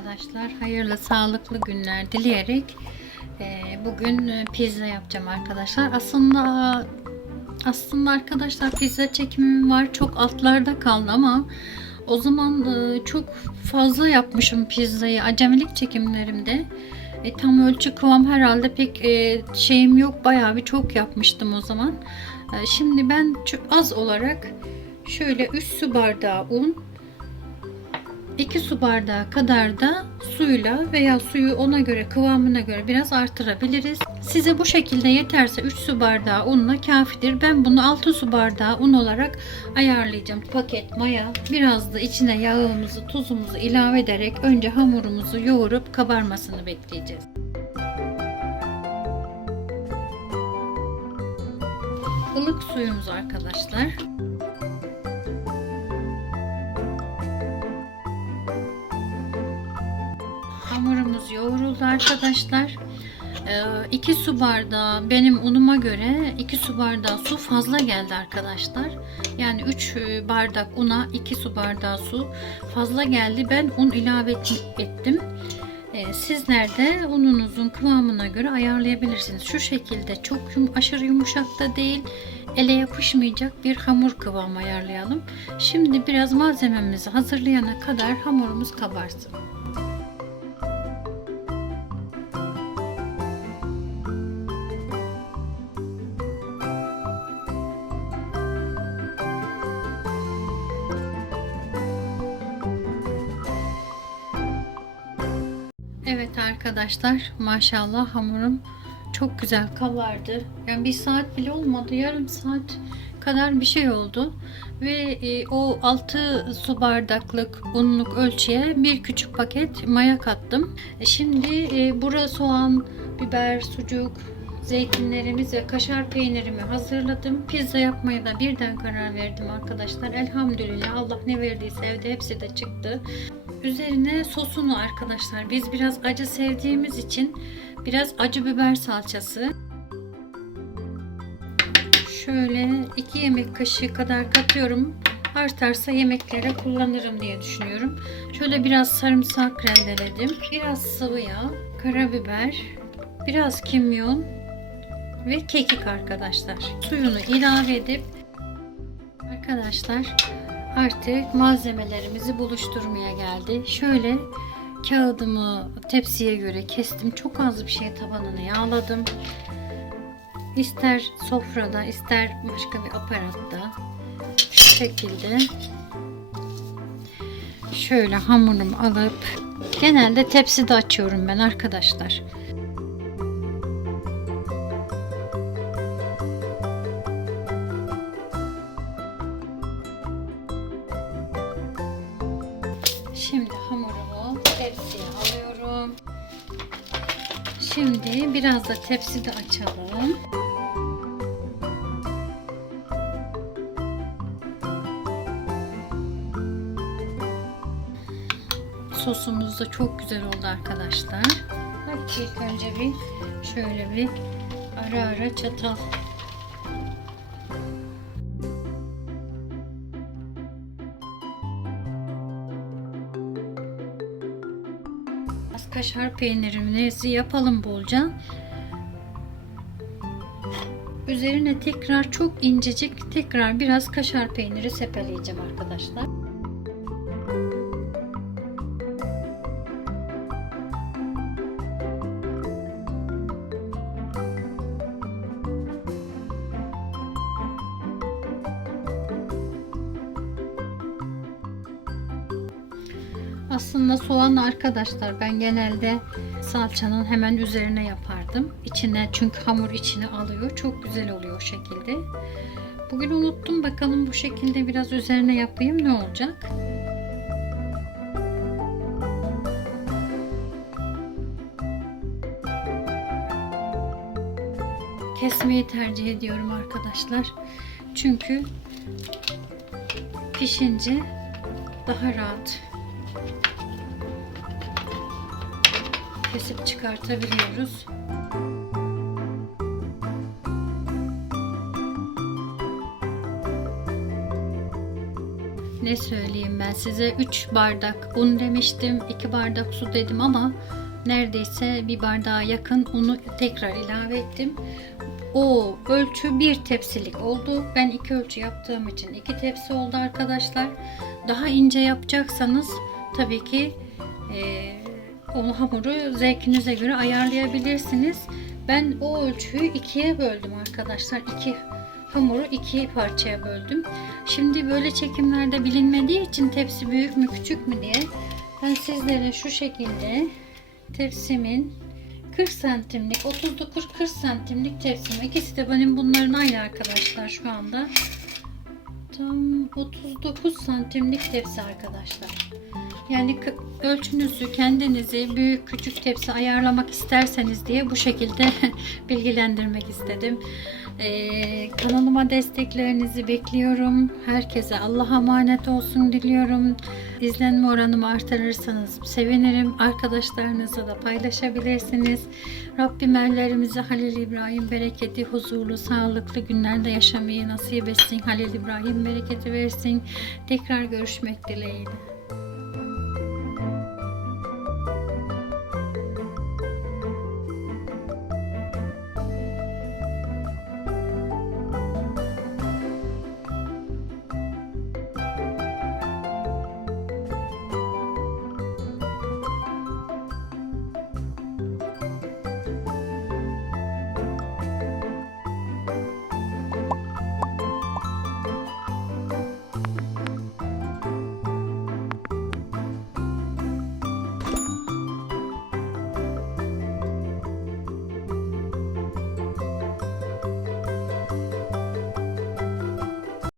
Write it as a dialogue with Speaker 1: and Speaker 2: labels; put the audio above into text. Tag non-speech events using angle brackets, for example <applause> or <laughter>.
Speaker 1: arkadaşlar. Hayırlı, sağlıklı günler dileyerek e, bugün e, pizza yapacağım arkadaşlar. Aslında aslında arkadaşlar pizza çekimim var. Çok altlarda kaldı ama o zaman e, çok fazla yapmışım pizzayı acemilik çekimlerimde. E, tam ölçü kıvam herhalde pek e, şeyim yok. Bayağı bir çok yapmıştım o zaman. E, şimdi ben az olarak şöyle 3 su bardağı un, 2 su bardağı kadar da suyla veya suyu ona göre kıvamına göre biraz artırabiliriz. Size bu şekilde yeterse 3 su bardağı unla kafidir. Ben bunu 6 su bardağı un olarak ayarlayacağım. Paket maya biraz da içine yağımızı tuzumuzu ilave ederek önce hamurumuzu yoğurup kabarmasını bekleyeceğiz. Ilık suyumuz arkadaşlar. Hamurumuz yoğruldu arkadaşlar. 2 su bardağı benim unuma göre 2 su bardağı su fazla geldi arkadaşlar. Yani 3 bardak una 2 su bardağı su fazla geldi. Ben un ilave ettim. Ee, Sizler de ununuzun kıvamına göre ayarlayabilirsiniz. Şu şekilde çok yum, aşırı yumuşak da değil, ele yapışmayacak bir hamur kıvamı ayarlayalım. Şimdi biraz malzememizi hazırlayana kadar hamurumuz kabarsın. Arkadaşlar maşallah hamurum çok güzel kabardı. Yani bir saat bile olmadı. Yarım saat kadar bir şey oldu. Ve e, o 6 su bardaklık unluk ölçüye bir küçük paket maya kattım. E, Şimdi e, bura soğan, biber, sucuk, zeytinlerimiz ve kaşar peynirimi hazırladım. Pizza yapmaya da birden karar verdim arkadaşlar. Elhamdülillah Allah ne verdiyse evde hepsi de çıktı. Üzerine sosunu arkadaşlar biz biraz acı sevdiğimiz için biraz acı biber salçası şöyle 2 yemek kaşığı kadar katıyorum. Artarsa yemeklere kullanırım diye düşünüyorum. Şöyle biraz sarımsak rendeledim. Biraz sıvı yağ, karabiber, biraz kimyon ve kekik arkadaşlar. Suyunu ilave edip arkadaşlar artık malzemelerimizi buluşturmaya geldi. Şöyle kağıdımı tepsiye göre kestim. Çok az bir şey tabanını yağladım. İster sofrada ister başka bir aparatta şu şekilde şöyle hamurumu alıp genelde tepside açıyorum ben arkadaşlar. Şimdi hamurumu tepsiye alıyorum. Şimdi biraz da tepside açalım. Sosumuz da çok güzel oldu arkadaşlar. Hadi ilk önce bir şöyle bir ara ara çatal kaşar peynirimizi yapalım bolca. Üzerine tekrar çok incecik tekrar biraz kaşar peyniri sepeleyeceğim arkadaşlar. Aslında soğan arkadaşlar ben genelde salçanın hemen üzerine yapardım. İçine çünkü hamur içine alıyor. Çok güzel oluyor o şekilde. Bugün unuttum bakalım bu şekilde biraz üzerine yapayım ne olacak? Kesmeyi tercih ediyorum arkadaşlar. Çünkü pişince daha rahat kesip çıkartabiliyoruz. ne söyleyeyim ben size 3 bardak un demiştim 2 bardak su dedim ama neredeyse bir bardağa yakın unu tekrar ilave ettim. O ölçü bir tepsilik oldu. Ben iki ölçü yaptığım için iki tepsi oldu arkadaşlar. Daha ince yapacaksanız tabii ki eee o hamuru zevkinize göre ayarlayabilirsiniz. Ben o ölçüyü ikiye böldüm arkadaşlar. İki hamuru iki parçaya böldüm. Şimdi böyle çekimlerde bilinmediği için tepsi büyük mü küçük mü diye ben sizlere şu şekilde tepsimin 40 santimlik 39-40 santimlik tepsim. İkisi de benim bunların aynı arkadaşlar şu anda. Tam 39 santimlik tepsi arkadaşlar. Yani ölçünüzü kendinizi büyük küçük tepsi ayarlamak isterseniz diye bu şekilde <laughs> bilgilendirmek istedim. Ee, kanalıma desteklerinizi bekliyorum. Herkese Allah'a emanet olsun diliyorum. İzlenme oranımı artırırsanız sevinirim. Arkadaşlarınızla da paylaşabilirsiniz. Rabbim ellerimizi Halil İbrahim bereketi, huzurlu, sağlıklı günlerde yaşamayı nasip etsin. Halil İbrahim bereketi versin. Tekrar görüşmek dileğiyle.